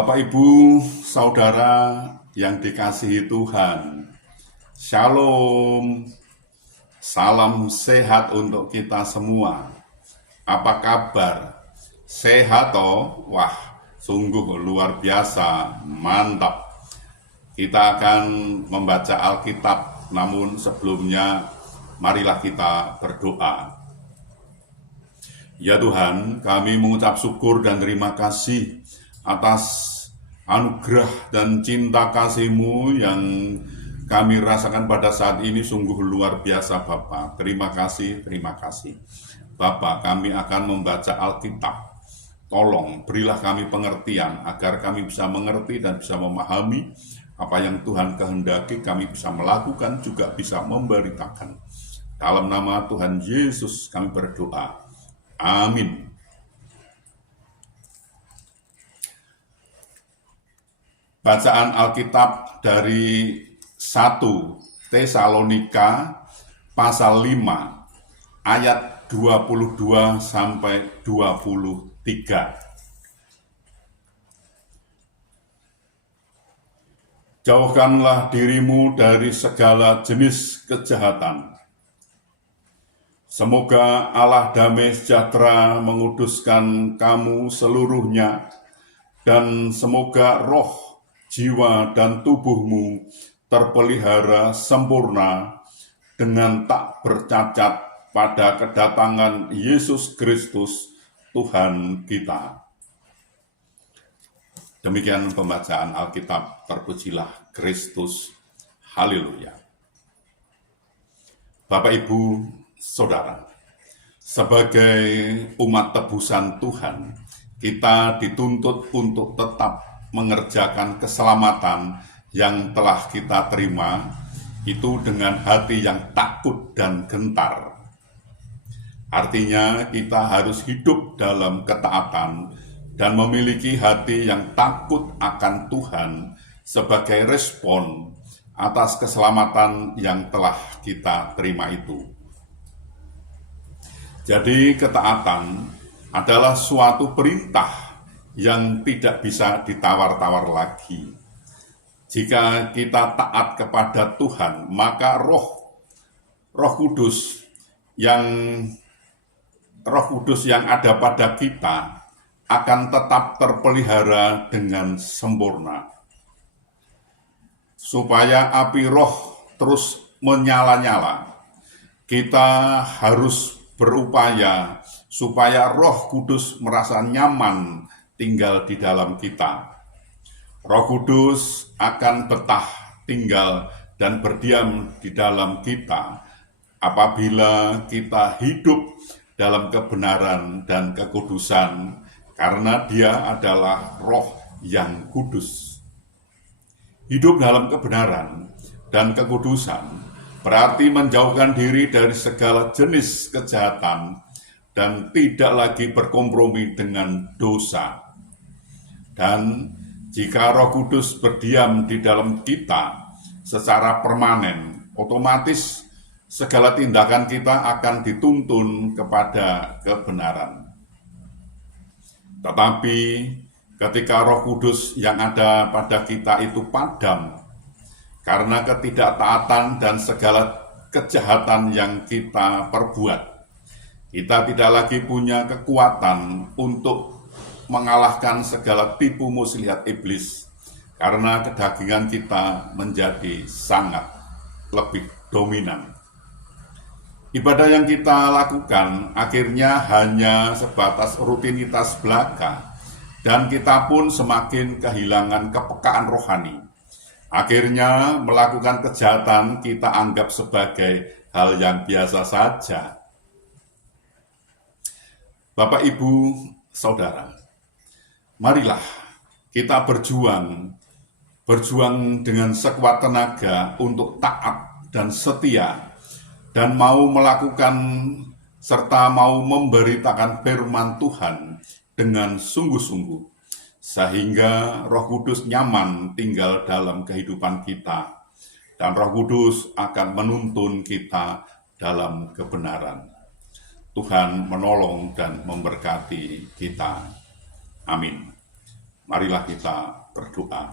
Bapak, Ibu, Saudara yang dikasihi Tuhan, Shalom, salam sehat untuk kita semua. Apa kabar? Sehat toh? Wah, sungguh luar biasa, mantap. Kita akan membaca Alkitab, namun sebelumnya marilah kita berdoa. Ya Tuhan, kami mengucap syukur dan terima kasih atas anugerah dan cinta kasih-Mu yang kami rasakan pada saat ini sungguh luar biasa Bapa. Terima kasih. Bapa, kami akan membaca Alkitab. Tolong berilah kami pengertian agar kami bisa mengerti dan bisa memahami apa yang Tuhan kehendaki, kami bisa melakukan juga bisa memberitakan. Dalam nama Tuhan Yesus kami berdoa. Amin. Bacaan Alkitab dari 1 Tesalonika pasal 5 ayat 22 sampai 23. Jauhkanlah dirimu dari segala jenis kejahatan. Semoga Allah damai sejahtera menguduskan kamu seluruhnya, dan semoga roh, jiwa, dan tubuhmu terpelihara sempurna dengan tak bercacat pada kedatangan Yesus Kristus Tuhan kita. Demikian pembacaan Alkitab. Terpujilah Kristus. Haleluya. Bapak, Ibu, Saudara, sebagai umat tebusan Tuhan, kita dituntut untuk tetap mengerjakan keselamatan yang telah kita terima itu dengan hati yang takut dan gentar. Artinya kita harus hidup dalam ketaatan dan memiliki hati yang takut akan Tuhan sebagai respon atas keselamatan yang telah kita terima itu. Jadi ketaatan adalah suatu perintah yang tidak bisa ditawar-tawar lagi. Jika kita taat kepada Tuhan, maka Roh Kudus yang ada pada kita akan tetap terpelihara dengan sempurna. Supaya api Roh terus menyala-nyala, kita harus berupaya supaya Roh Kudus merasa nyaman tinggal di dalam kita. Roh Kudus akan betah tinggal dan berdiam di dalam kita apabila kita hidup dalam kebenaran dan kekudusan, karena Dia adalah Roh yang kudus. Hidup dalam kebenaran dan kekudusan berarti menjauhkan diri dari segala jenis kejahatan dan tidak lagi berkompromi dengan dosa. Dan jika Roh Kudus berdiam di dalam kita secara permanen, otomatis segala tindakan kita akan dituntun kepada kebenaran. Tetapi ketika Roh Kudus yang ada pada kita itu padam karena ketidaktaatan dan segala kejahatan yang kita perbuat, kita tidak lagi punya kekuatan untuk mengalahkan segala tipu muslihat iblis, karena kedagingan kita menjadi sangat lebih dominan. Ibadah yang kita lakukan akhirnya hanya sebatas rutinitas belaka, dan kita pun semakin kehilangan kepekaan rohani. Akhirnya melakukan kejahatan kita anggap sebagai hal yang biasa saja. Bapak, Ibu, Saudara, marilah kita berjuang dengan sekuat tenaga untuk taat dan setia, dan mau melakukan serta mau memberitakan firman Tuhan dengan sungguh-sungguh, sehingga Roh Kudus nyaman tinggal dalam kehidupan kita, dan Roh Kudus akan menuntun kita dalam kebenaran. Tuhan menolong dan memberkati kita. Amin. Marilah kita berdoa.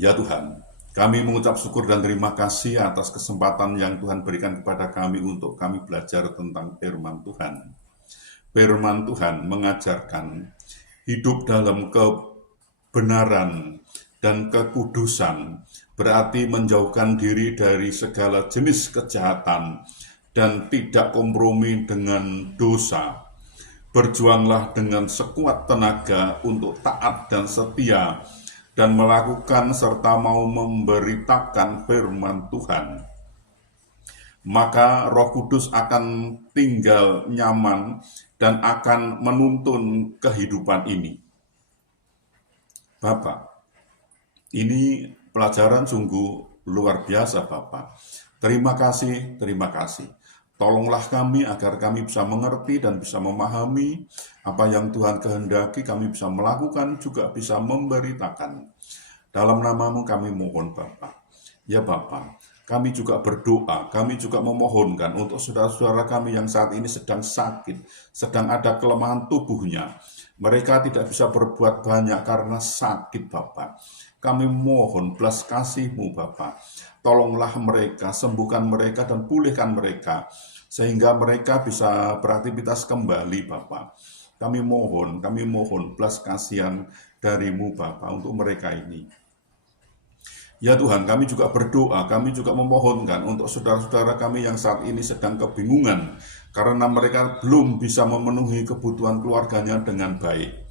Ya Tuhan, kami mengucap syukur dan terima kasih atas kesempatan yang Tuhan berikan kepada kami untuk kami belajar tentang firman Tuhan. Firman Tuhan mengajarkan hidup dalam kebenaran dan kekudusan, berarti menjauhkan diri dari segala jenis kejahatan dan tidak kompromi dengan dosa. Berjuanglah dengan sekuat tenaga untuk taat dan setia dan melakukan serta mau memberitakan firman Tuhan. Maka Roh Kudus akan tinggal nyaman dan akan menuntun kehidupan ini. Bapak, ini pelajaran sungguh luar biasa Bapak. Terima kasih, terima kasih. Tolonglah kami agar kami bisa mengerti dan bisa memahami apa yang Tuhan kehendaki, kami bisa melakukan, juga bisa memberitakan. Dalam nama-Mu kami mohon Bapa. Ya Bapa, kami juga berdoa, kami juga memohonkan untuk saudara-saudara kami yang saat ini sedang sakit, sedang ada kelemahan tubuhnya. Mereka tidak bisa berbuat banyak karena sakit Bapa. Kami mohon belas kasih-Mu Bapa. Tolonglah mereka, sembuhkan mereka dan pulihkan mereka, sehingga mereka bisa beraktivitas kembali Bapa. Kami mohon belas kasihan dari-Mu Bapa untuk mereka ini. Ya Tuhan, kami juga berdoa, kami juga memohonkan untuk saudara-saudara kami yang saat ini sedang kebingungan, karena mereka belum bisa memenuhi kebutuhan keluarganya dengan baik.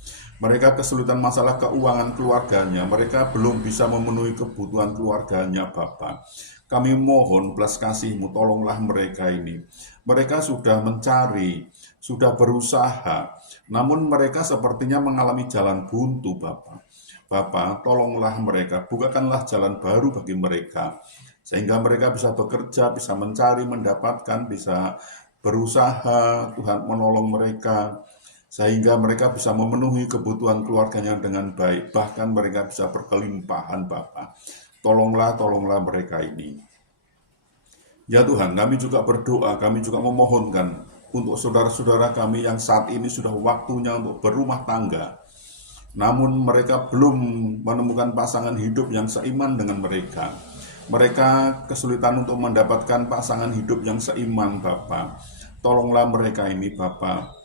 Mereka kesulitan masalah keuangan keluarganya, mereka belum bisa memenuhi kebutuhan keluarganya Bapa. Kami mohon belas kasih-Mu, tolonglah mereka ini. Mereka sudah mencari, sudah berusaha, namun mereka sepertinya mengalami jalan buntu Bapa. Bapa, tolonglah mereka, bukakanlah jalan baru bagi mereka, sehingga mereka bisa bekerja, bisa mencari, mendapatkan, bisa berusaha, Tuhan menolong mereka, sehingga mereka bisa memenuhi kebutuhan keluarganya dengan baik, bahkan mereka bisa berkelimpahan Bapa. Tolonglah mereka ini. Ya Tuhan, kami juga berdoa, kami juga memohonkan untuk saudara-saudara kami yang saat ini sudah waktunya untuk berumah tangga, namun mereka belum menemukan pasangan hidup yang seiman dengan mereka. Mereka kesulitan untuk mendapatkan pasangan hidup yang seiman Bapa. Tolonglah mereka ini Bapa.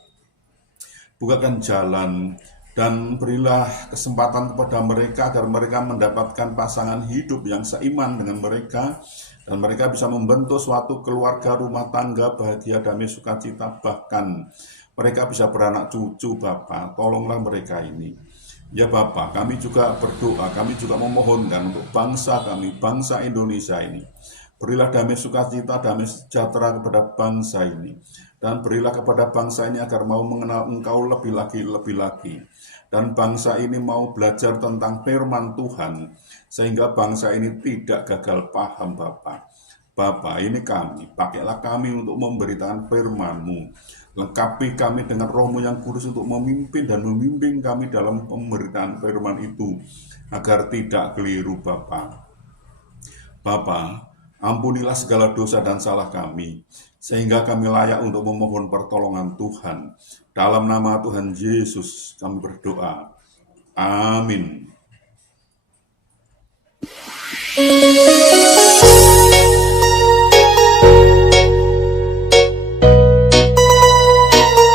Bukakan jalan dan berilah kesempatan kepada mereka agar mereka mendapatkan pasangan hidup yang seiman dengan mereka, dan mereka bisa membentuk suatu keluarga rumah tangga bahagia, damai, sukacita, bahkan mereka bisa beranak cucu Bapa. Tolonglah mereka ini. Ya Bapa, kami juga berdoa, kami juga memohonkan untuk bangsa kami, bangsa Indonesia ini. Berilah damai sukacita, damai sejahtera kepada bangsa ini. Dan berilah kepada bangsa ini agar mau mengenal Engkau lebih lagi. Dan bangsa ini mau belajar tentang firman Tuhan, sehingga bangsa ini tidak gagal paham Bapa. Bapa, ini kami, pakailah kami untuk memberitakan firman-Mu. Lengkapi kami dengan Roh-Mu yang kudus untuk memimpin dan membimbing kami dalam pemberitaan firman itu, agar tidak keliru Bapa. Bapa, ampunilah segala dosa dan salah kami, sehingga kami layak untuk memohon pertolongan Tuhan. Dalam nama Tuhan Yesus kami berdoa. Amin.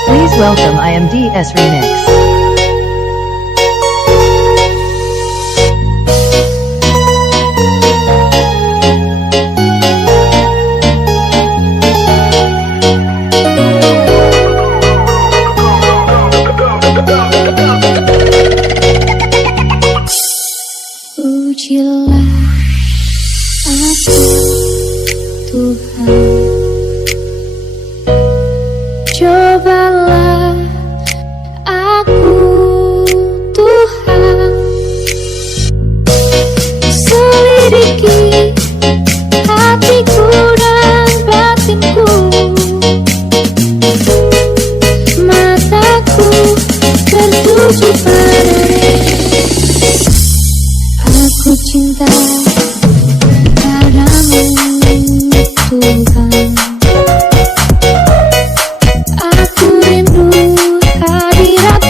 Please welcome IMDS Remix. Pujilah aku Tuhan, cobalah aku Tuhan, selidiki hatiku dan batinku, mataku tertuju padamu. Aku cinta padamu Tuhan, aku rindu hadirat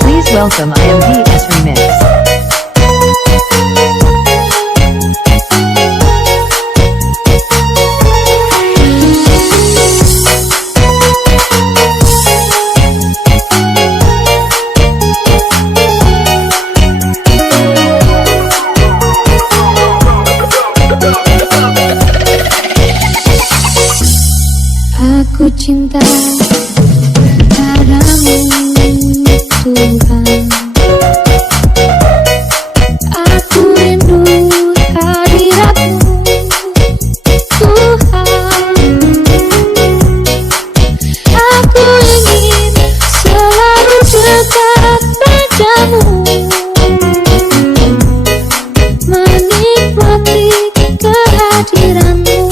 Please welcome IMDS Remix. Aku cinta padamu Tuhan. Aku rindu hadiratmu Tuhan. Aku ingin selalu dekat padamu, menikmati kehadiranmu.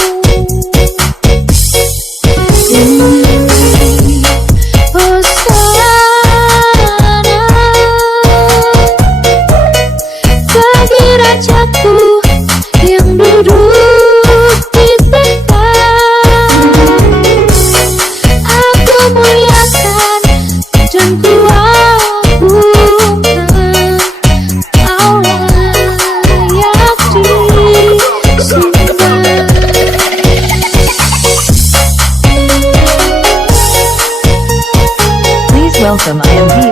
Bagi rajaku yang duduk di tahta, aku muliakan dan kuagungkan. Kau layak disembah. Please welcome IMDS